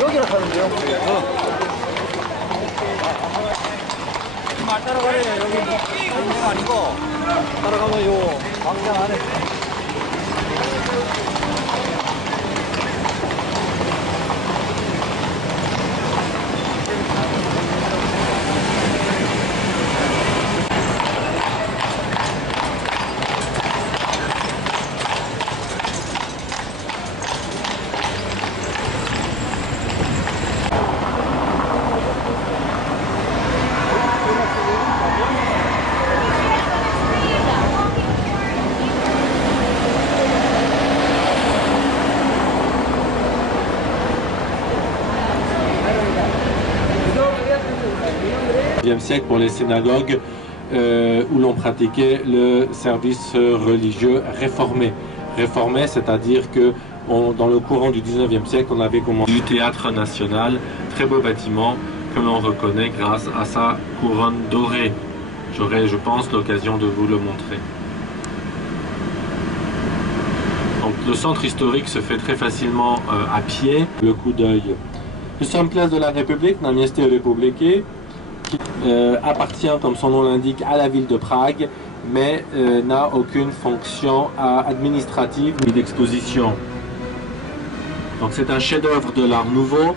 여기로 가는데요? 말 따라가래요. 여기 가는 데가 아니고 따라가면 요 광장 안에. Siècle pour les synagogues où l'on pratiquait le service religieux réformé. Réformé, c'est-à-dire que dans le courant du 19e siècle, on avait commencé du théâtre national, très beau bâtiment que l'on reconnaît grâce à sa couronne dorée. J'aurai, je pense, l'occasion de vous le montrer. Donc, le centre historique se fait très facilement à pied. Le coup d'œil. Nous sommes place de la République, na Mieste Republiky, qui appartient, comme son nom l'indique, à la ville de Prague, mais n'a aucune fonction administrative ni d'exposition. Donc c'est un chef-d'œuvre de l'Art Nouveau.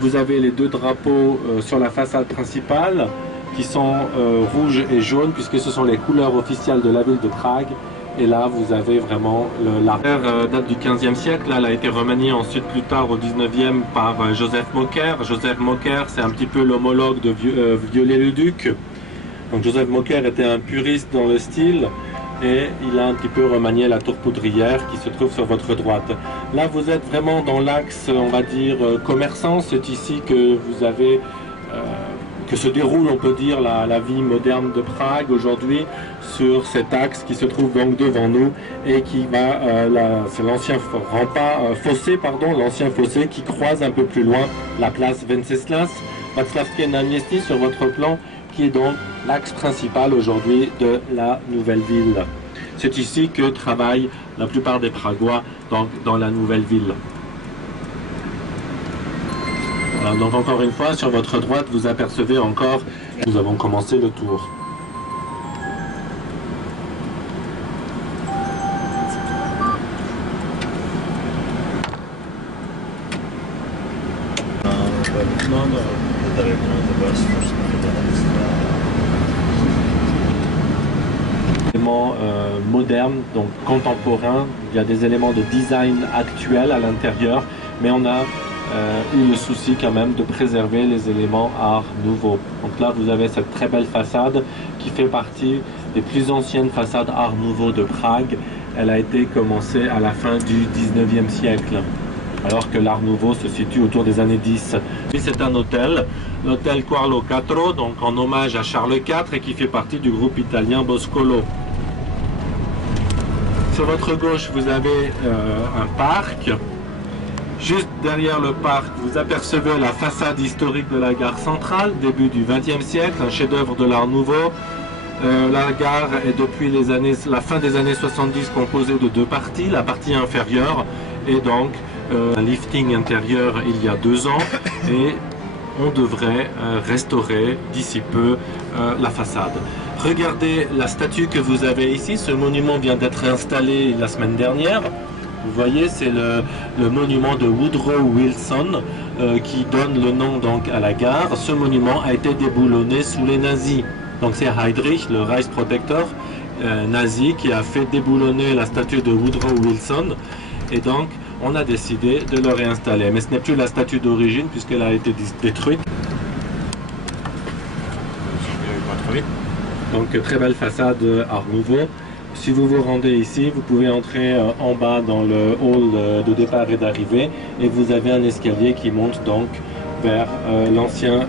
Vous avez les deux drapeaux sur la façade principale, qui sont rouge et jaune, puisque ce sont les couleurs officielles de la ville de Prague. Et là, vous avez vraiment l'art. Date du 15e siècle. Là, elle a été remaniée ensuite plus tard au 19e par Joseph Mocker. Joseph Mocker, c'est un petit peu l'homologue de Viollet-le-Duc. Donc Joseph Mocker était un puriste dans le style et il a un petit peu remanié la tour poudrière qui se trouve sur votre droite. Là, vous êtes vraiment dans l'axe, on va dire, commerçant. C'est ici que vous avez... que se déroule, on peut dire, la vie moderne de Prague aujourd'hui sur cet axe qui se trouve donc devant nous et qui va, c'est l'ancien l'ancien fossé qui croise un peu plus loin la place Venceslas, Václavské náměstí sur votre plan, qui est donc l'axe principal aujourd'hui de la nouvelle ville. C'est ici que travaillent la plupart des Pragois dans la nouvelle ville. Donc encore une fois, sur votre droite, vous apercevez encore, nous avons commencé le tour. Éléments modernes, donc contemporains, il y a des éléments de design actuels à l'intérieur, mais on a eu le souci quand même de préserver les éléments art nouveau. Donc là vous avez cette très belle façade qui fait partie des plus anciennes façades art nouveau de Prague. Elle a été commencée à la fin du 19e siècle, alors que l'art nouveau se situe autour des années 10. C'est un hôtel, l'hôtel Carlo IV, donc en hommage à Charles IV et qui fait partie du groupe italien Boscolo. Sur votre gauche, vous avez un parc. Juste derrière le parc, vous apercevez la façade historique de la gare centrale, début du XXe siècle, un chef-d'œuvre de l'Art Nouveau. La gare est depuis la fin des années 70 composée de deux parties. La partie inférieure est donc un lifting intérieur il y a 2 ans et on devrait restaurer d'ici peu la façade. Regardez la statue que vous avez ici. Ce monument vient d'être installé la semaine dernière. Vous voyez, c'est le monument de Woodrow Wilson qui donne le nom donc à la gare. Ce monument a été déboulonné sous les nazis. Donc c'est Heydrich, le Reichsprotektor nazi, qui a fait déboulonner la statue de Woodrow Wilson. Et donc on a décidé de le réinstaller. Mais ce n'est plus la statue d'origine puisqu'elle a été détruite. Donc très belle façade Art Nouveau. Si vous vous rendez ici, vous pouvez entrer en bas dans le hall de départ et d'arrivée et vous avez un escalier qui monte donc vers l'ancien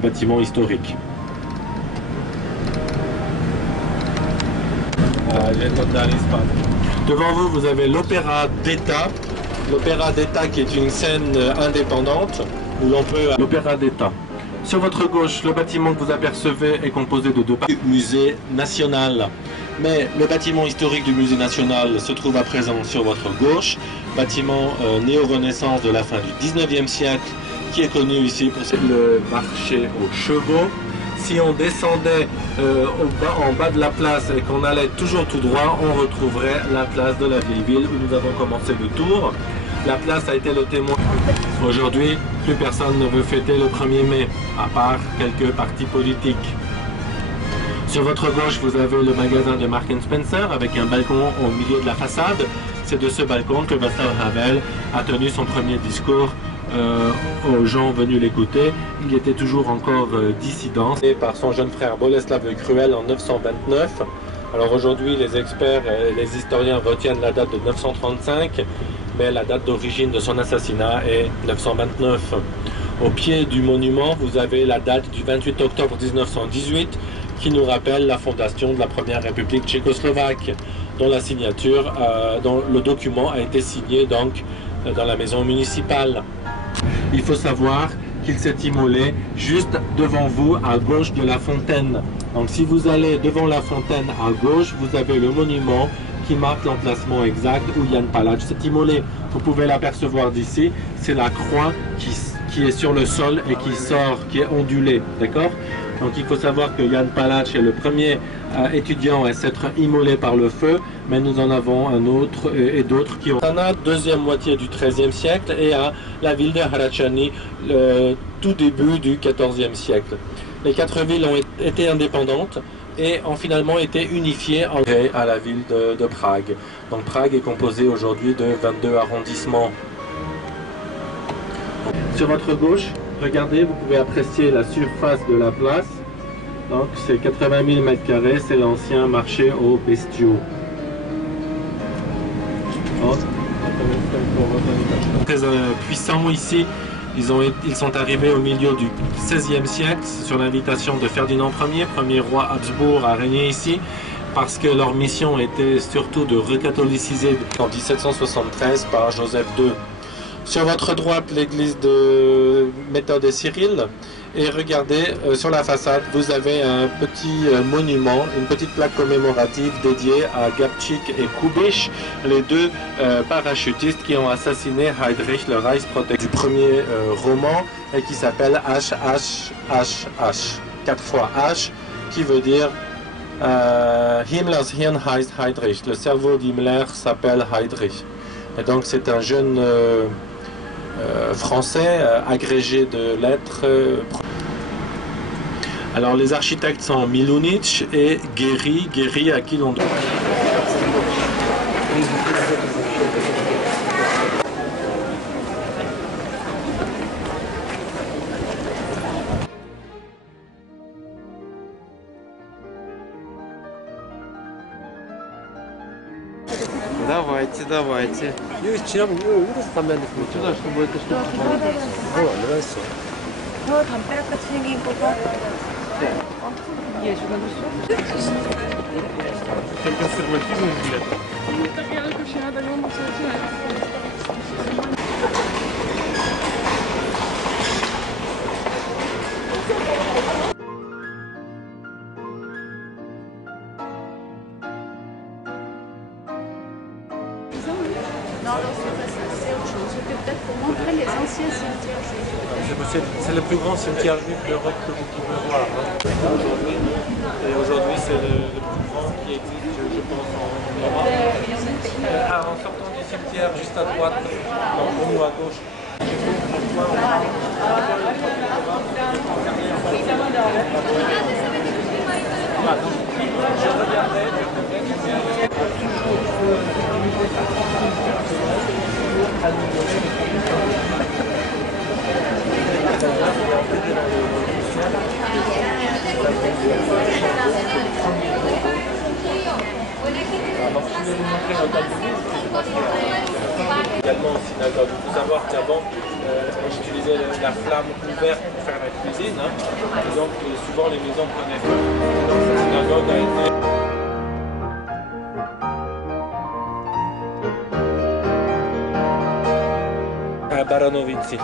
bâtiment historique. Devant vous, vous avez l'Opéra d'État. L'Opéra d'État qui est une scène indépendante où l'on peut... L'Opéra d'État. Sur votre gauche, le bâtiment que vous apercevez est composé de 2 parties. Musée national. Mais le bâtiment historique du musée national se trouve à présent sur votre gauche. Bâtiment néo-renaissance de la fin du 19e siècle qui est connu ici pour le marché aux chevaux. Si on descendait en bas de la place et qu'on allait toujours tout droit, on retrouverait la place de la vieille ville où nous avons commencé le tour. La place a été le témoin. Aujourd'hui, plus personne ne veut fêter le 1er mai, à part quelques partis politiques. Sur votre gauche, vous avez le magasin de Marks & Spencer avec un balcon au milieu de la façade. C'est de ce balcon que Václav Havel a tenu son premier discours aux gens venus l'écouter. Il était toujours encore dissident. Et par son jeune frère Boleslav le Cruel en 929. Alors aujourd'hui, les experts et les historiens retiennent la date de 935, mais la date d'origine de son assassinat est 929. Au pied du monument, vous avez la date du 28 octobre 1918 qui nous rappelle la fondation de la première république tchécoslovaque, dont la signature, dont le document a été signé donc dans la maison municipale. Il faut savoir qu'il s'est immolé juste devant vous, à gauche de la fontaine. Donc si vous allez devant la fontaine à gauche, vous avez le monument qui marque l'emplacement exact où Jan Palach s'est immolé. Vous pouvez l'apercevoir d'ici, c'est la croix qui est sur le sol et qui sort, qui est ondulée, d'accord? Donc il faut savoir que Jan Palach est le premier étudiant à s'être immolé par le feu, mais nous en avons un autre et d'autres qui ont... Sana, deuxième moitié du XIIIe siècle, et à la ville de Hradčany, tout début du XIVe siècle. Les 4 villes ont été indépendantes et ont finalement été unifiées à la ville de Prague. Donc Prague est composée aujourd'hui de 22 arrondissements. Sur votre gauche, regardez, vous pouvez apprécier la surface de la place. Donc c'est 80 000 m², c'est l'ancien marché aux bestiaux. Très puissants ici. Ils sont arrivés au milieu du XVIe siècle sur l'invitation de Ferdinand Ier, premier roi Habsbourg à régner ici, parce que leur mission était surtout de recatholiciser en 1773 par Joseph II. Sur votre droite, l'église de Méthode et Cyrille. Et regardez, sur la façade, vous avez un petit monument, une petite plaque commémorative dédiée à Gabčík et Kubiš, les 2 parachutistes qui ont assassiné Heydrich, le Reichsprotektor du premier roman, et qui s'appelle HHHH, 4 fois H, qui veut dire Himmlers Hirn heißt Heydrich, le cerveau d'Himmler s'appelle Heydrich. Et donc c'est un jeune français agrégé de lettres. Alors les architectes sont Milunić et Guéry à qui l'on doit. Давайте. 여기서 담배 안 듣고 있잖아. 뭐 이렇게 안 들어있어. 더 담벼락같이 생긴 거가 Tem conservativo no bilhete. Non, non, c'est autre chose. C'était peut-être pour montrer les anciens cimetières. C'est le plus grand cimetière juif d'Europe que vous pouvez voir. Et aujourd'hui, c'est le plus grand qui existe, je pense, en Europe. En sortant du cimetière, juste à droite, pour nous à gauche. Je reviendrai. Également en synagogue. Il faut savoir qu'avant, on utilisait la flamme ouverte pour faire la cuisine. Et donc, souvent, les maisons prenaient feu. Donc, cette synagogue a été à Baranovici.